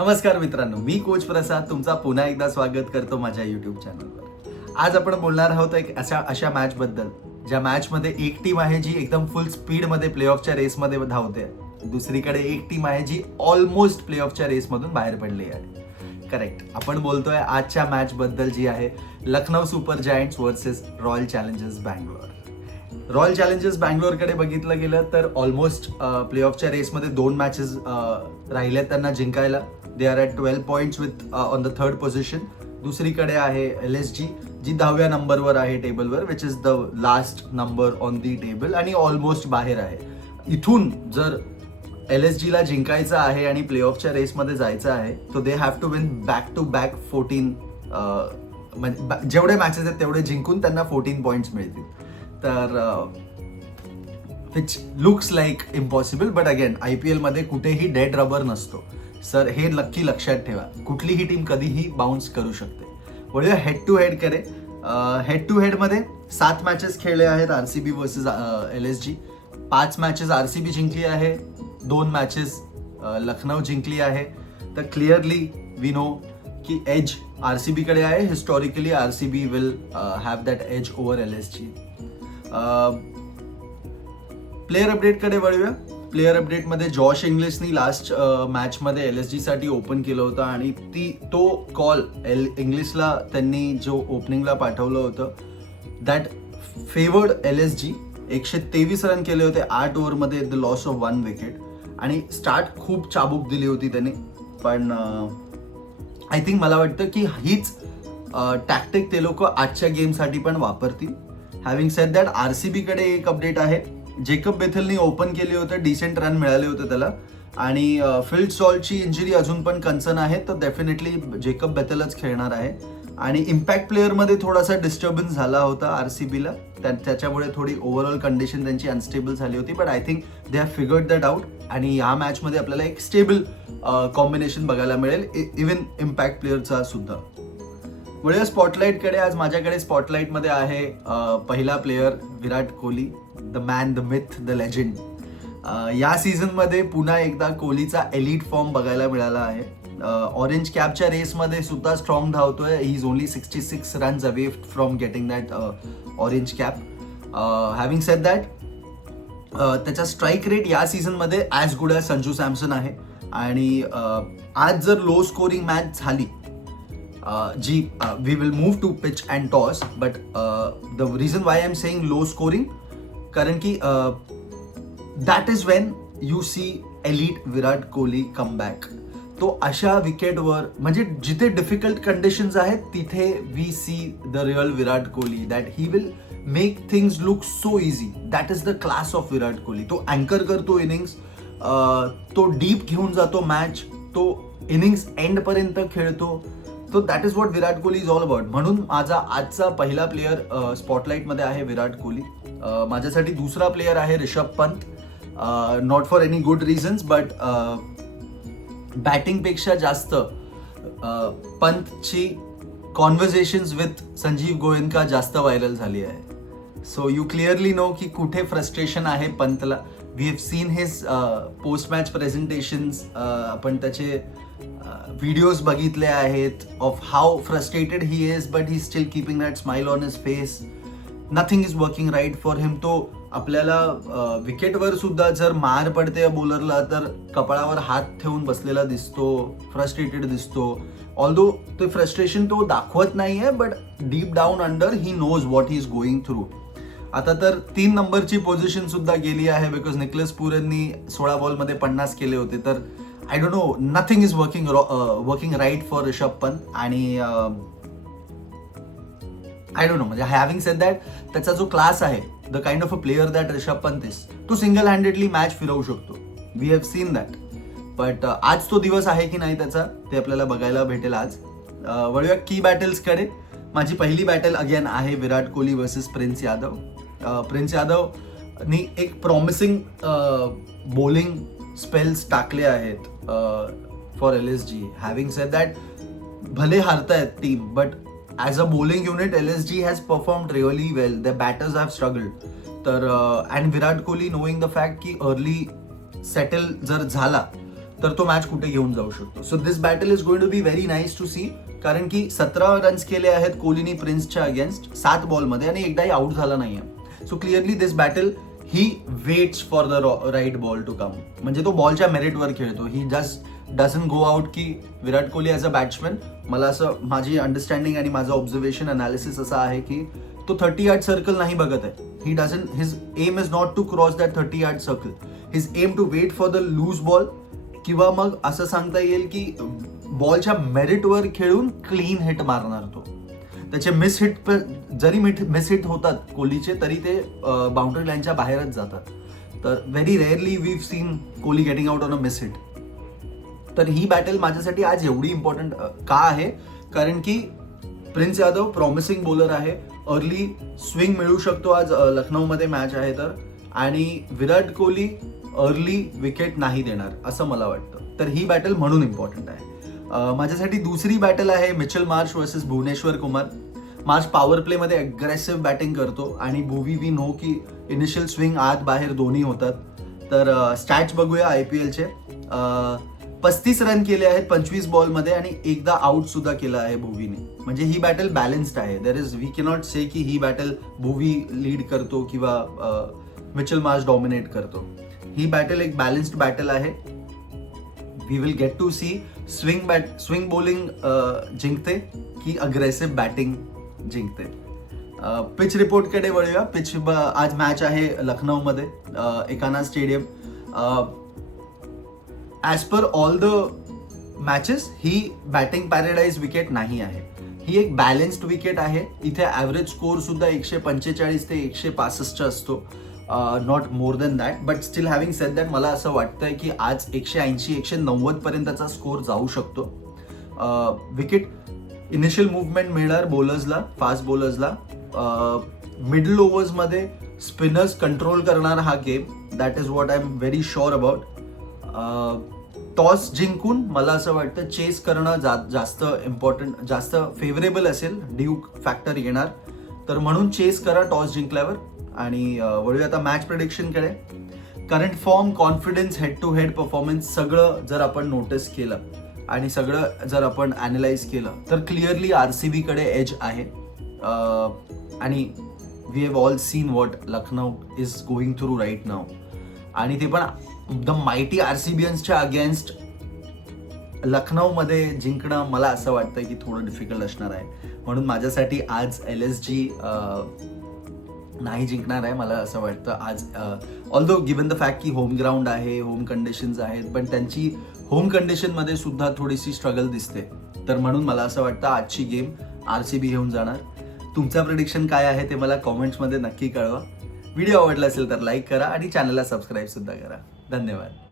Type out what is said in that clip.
नमस्कार मित्रांनो, मी कोच प्रसाद तुमचा पुन्हा एकदा स्वागत करतो माझ्या युट्यूब चॅनलवर. आज आपण बोलणार आहोत एक अशा मॅच बद्दल ज्या मॅच मध्ये एक टीम आहे जी एकदम फुल स्पीड मध्ये प्लेऑफच्या रेसमध्ये धावते. दुसरीकडे एक टीम आहे जी ऑलमोस्ट प्लेऑफच्या रेसमधून बाहेर पडली आहे. करेक्ट, आपण बोलतोय आजच्या मॅच बद्दल जी आहे Lucknow Super Giants versus Royal Challengers Bangalore. Royal Challengers बँगलोरकडे बघितलं गेलं तर ऑलमोस्ट प्लेऑफच्या रेसमध्ये 2 मॅचेस राहिल्या त्यांना जिंकायला. They are at 12 points with on the third position. दुसरीकडे आहे LSG जी 10व्या नंबरवर आहे टेबलवर, which is the last number on the table आणि ऑलमोस्ट बाहेर आहे. इथून जर LSG ला जिंकायचं आहे आणि प्लेऑफच्या रेसमध्ये जायचं आहे तर they have to win back to back 14 म्हणजे जेवढे मॅचेस आहेत तेवढे जिंकून त्यांना 14 पॉईंट्स मिळतील. तर which looks like impossible, but again IPL मध्ये कुठेही डेड रबर नसतो सर, हे नक्की लक्षात ठेवा. कुठलीही टीम कधीही बाउन्स करू शकते. वळूया हेड टू हेड कडे. हेड टू हेड मध्ये 7 मॅचेस खेळले आहेत RCB versus LSG. 5 matches RCB जिंकली आहे, 2 मॅचेस लखनौ जिंकली आहे. तर क्लिअरली वी नो की एज RCB कडे आहे. Historically RCB will have that edge over LSG. Player update कडे वळूया. प्लेयर अपडेट मध्ये जॉश इंग्लिशनी लास्ट मॅच मध्ये LSG साठी ओपन केलं होतं आणि तो कॉल इंग्लिशला त्यांनी जो ओपनिंगला पाठवलं होतं दॅट फेवर्ड LSG. 123 रन केले होते 8 ओव्हरमध्ये, द लॉस ऑफ 1 विकेट. आणि स्टार्ट खूप चाबूक दिली होती त्यांनी, पण आय थिंक मला वाटतं की हीच टॅक्टिक ते लोक आजच्या गेमसाठी पण वापरतील. हॅव्हिंग सेड दॅट RCB कडे एक अपडेट आहे. जेकब बेथलनी ओपन केले होते, डिसेंट रन मिळाले होते त्याला, आणि फिल सॉल्टची इंजुरी अजून पण कन्सर्न आहे. तर डेफिनेटली जेकब बेथलच खेळणार आहे. आणि इम्पॅक्ट प्लेअरमध्ये थोडासा डिस्टर्बन्स झाला होता RCBला, त्याच्यामुळे थोडी ओव्हरऑल कंडिशन त्यांची अनस्टेबल झाली होती. But I think they have figured that out आणि या मॅचमध्ये आपल्याला एक स्टेबल कॉम्बिनेशन बघायला मिळेल, इव्हन इम्पॅक्ट प्लेअरचा सुद्धा. वळूया स्पॉटलाईटकडे. आज माझ्याकडे स्पॉटलाईटमध्ये आहे पहिला player Virat Kohli, the man, the myth, the legend. या सीझनमध्ये पुन्हा एकदा कोहलीचा एलिट फॉर्म बघायला मिळाला आहे. ऑरेंज कॅपच्या रेसमध्ये सुद्धा स्ट्रॉंग धावतोय. He is only 66 runs away from getting that orange cap. Having said that त्याचा स्ट्राईक रेट या सीझनमध्ये as good as Sanju Samson आहे. आणि आज जर लो स्कोरिंग मॅच झाली जी we will move to pitch and toss, but the reason why I am saying low scoring कारण की that is when you see elite Virat Kohli come back. तो अशा विकेटवर म्हणजे जिथे डिफिकल्ट कंडिशन्स आहेत तिथे we see the real Virat Kohli, that he will make things look so easy. That is the class of Virat Kohli. तो अँकर करतो इनिंग्स, तो डीप घेऊन जातो मॅच, तो इनिंग्स एंडपर्यंत खेळतो. तो that is what Virat Kohli is all about. म्हणून माझा आजचा पहिला प्लेअर स्पॉटलाईटमध्ये आहे विराट कोहली. माझ्यासाठी दुसरा प्लेअर आहे Rishabh Pant. Not for any good reasons, but बॅटिंगपेक्षा जास्त पंतची कॉन्व्हर्सेशन्स विथ संजीव गोयनका जास्त व्हायरल झाली आहे. सो यू क्लिअरली नो की कुठे फ्रस्ट्रेशन आहे पंतला. We have seen his post match presentations. आपण त्याचे व्हिडिओज बघितले आहेत of how frustrated he is, but he still keeping that smile on his face. Nothing is working right for him. तो आपल्याला विकेटवर सुद्धा जर मार पडते बॉलरला तर कपाळावर हात ठेवून बसलेला दिसतो, फ्रस्ट्रेटेड दिसतो. ऑल्दो ते फ्रस्ट्रेशन तो दाखवत नाहीये, but deep down under he knows what he is going through. आता तर 3 नंबरची पोझिशन सुद्धा गेली आहे बिकॉज निकलस पुरननी 16 बॉलमध्ये 50 केले होते. तर I don't know, nothing is working right for Rishabh Pant. आणि आय डोंट नो, म्हणजे हॅव्हिंग सेड दॅट त्याचा जो क्लास आहे, the kind of a player that Rishabh Pant is, तो सिंगल हँडेडली मॅच फिरवू शकतो. We have seen that. But आज तो दिवस आहे की नाही त्याचा ते आपल्याला बघायला भेटेल आज. वळूया की बॅटल्सकडे. माझी पहिली बॅटल अगेन आहे विराट कोहली वर्सेस प्रिन्स यादव. प्रिन्स यादवनी एक प्रॉमिसिंग बॉलिंग स्पेल्स टाकले आहेत for LSG. Having said that भले हारतायत team, but as a bowling unit LSG has performed really well. The batters have struggled. तर and Virat Kohli knowing the fact की अर्ली सेटल जर झाला तर तो मॅच कुठे घेऊन जाऊ शकतो. So this battle is going to be very nice to see, कारण की 17 रन्स केले आहेत कोहलीनी प्रिन्सच्या अगेन्स्ट 7 बॉलमध्ये आणि एकदाही आउट झाला नाहीये. So clearly this battle he waits for the right ball to come. म्हणजे तो बॉलच्या मेरिटवर खेळतो. He just doesn't go out की Virat Kohli as a batsman, मला असं माझी अंडरस्टँडिंग आणि माझं ऑब्झर्वेशन अनालिसिस असं आहे की तो 30 यार्ड सर्कल नाही बघत आहे. He doesn't, his aim is not to cross that 30 yard circle. His aim to wait for the loose ball, किंवा मग असं सांगता येईल की बॉलच्या मेरिटवर खेळून क्लीन हिट मारणार तो. त्याचे मिस हिट जरी मिस हिट होतात कोहलीचे, तरी ते बाउंड्री लाईनच्या बाहेरच जातात. तर very rarely we seen Kohli getting out on a miss hit. तर ही बॅटल माझ्यासाठी आज एवढी इम्पॉर्टंट का आहे, कारण की प्रिन्स यादव प्रॉमिसिंग बॉलर आहे. अर्ली स्विंग मिळू शकतो आज लखनौमध्ये मॅच आहे तर, आणि विराट कोहली अर्ली विकेट नाही देणार असं मला वाटतं. तर ही बॅटल म्हणून इम्पॉर्टंट आहे. माझ्यासाठी दुसरी बॅटल आहे Mitchell Marsh versus Bhuvneshwar Kumar. Marsh power प्लेमध्ये अग्रेसिव्ह बॅटिंग करतो आणि भुवी वी नो की इनिशियल स्विंग आत बाहेर दोन्ही होतात. तर स्टॅट्स बघूया IPLचे. 35 रन केले आहेत 25 बॉलमध्ये आणि एकदा आउट सुद्धा केलं आहे भुवीने. म्हणजे ही बॅटल बॅलन्स्ड आहे. There is, we cannot say की ही बॅटल भुवी लीड करतो किंवा मिचेल मार्श डॉमिनेट करतो. ही बॅटल एक बॅलन्स्ड बॅटल आहे. We will get to see swing bowling जिंकते की अग्रेसिव्ह बॅटिंग जिंकते. पिच रिपोर्टकडे वळूया. पिच आज मॅच आहे लखनौमध्ये Ekana stadium. As per all the matches ही बॅटिंग पॅराडाईज विकेट नाही आहे. ही एक बॅलन्स्ड विकेट आहे. इथे ॲव्हरेज स्कोर सुद्धा 145 ते 165 असतो. Not more than that, but still having said that मला असं वाटतंय की आज 180-190 पर्यंतचा स्कोर जाऊ शकतो. विकेट इनिशियल मुवमेंट मिळणार बॉलर्सला, फास्ट बॉलर्सला. मिडल ओव्हर्समध्ये स्पिनर्स कंट्रोल करणार हा game. That is what I am very sure about. Toss जिंकून मला असं वाटतं चेस करणं जास्त इम्पॉर्टंट, जास्त फेवरेबल असेल. ड्यूक फॅक्टर येणार, तर म्हणून चेस करा टॉस जिंकल्यावर. आणि वळूया आता मॅच प्रेडिक्शनकडे. Current form, confidence, head to head performance सगळं जर आपण नोटीस केलं आणि सगळं जर आपण ॲनालाइज केलं तर क्लिअरली RCB कडे एज आहे. आणि we have all seen what Lucknow is going through right now. आणि ते पण द मायटी RCBiansच्या अगेन्स्ट लखनौमध्ये जिंकणं मला असं वाटतं की थोडं डिफिकल्ट असणार आहे. म्हणून माझ्यासाठी आज LSG नाही जिंकणार आहे. मला असं वाटतं आज, ऑल्दो गिवन द फॅक्ट की होम ग्राउंड आहे, होम कंडिशन्स आहेत, पण त्यांची होम कंडिशनमध्ये सुद्धा थोडीशी स्ट्रगल दिसते. तर म्हणून मला असं वाटतं आजची गेम RCB घेऊन जाणार. तुमचं प्रेडिक्शन काय आहे ते मला कॉमेंट्समध्ये नक्की कळवा. व्हिडिओ आवडला असेल तर लाईक करा आणि चॅनलला सबस्क्राईब सुद्धा करा. धन्यवाद.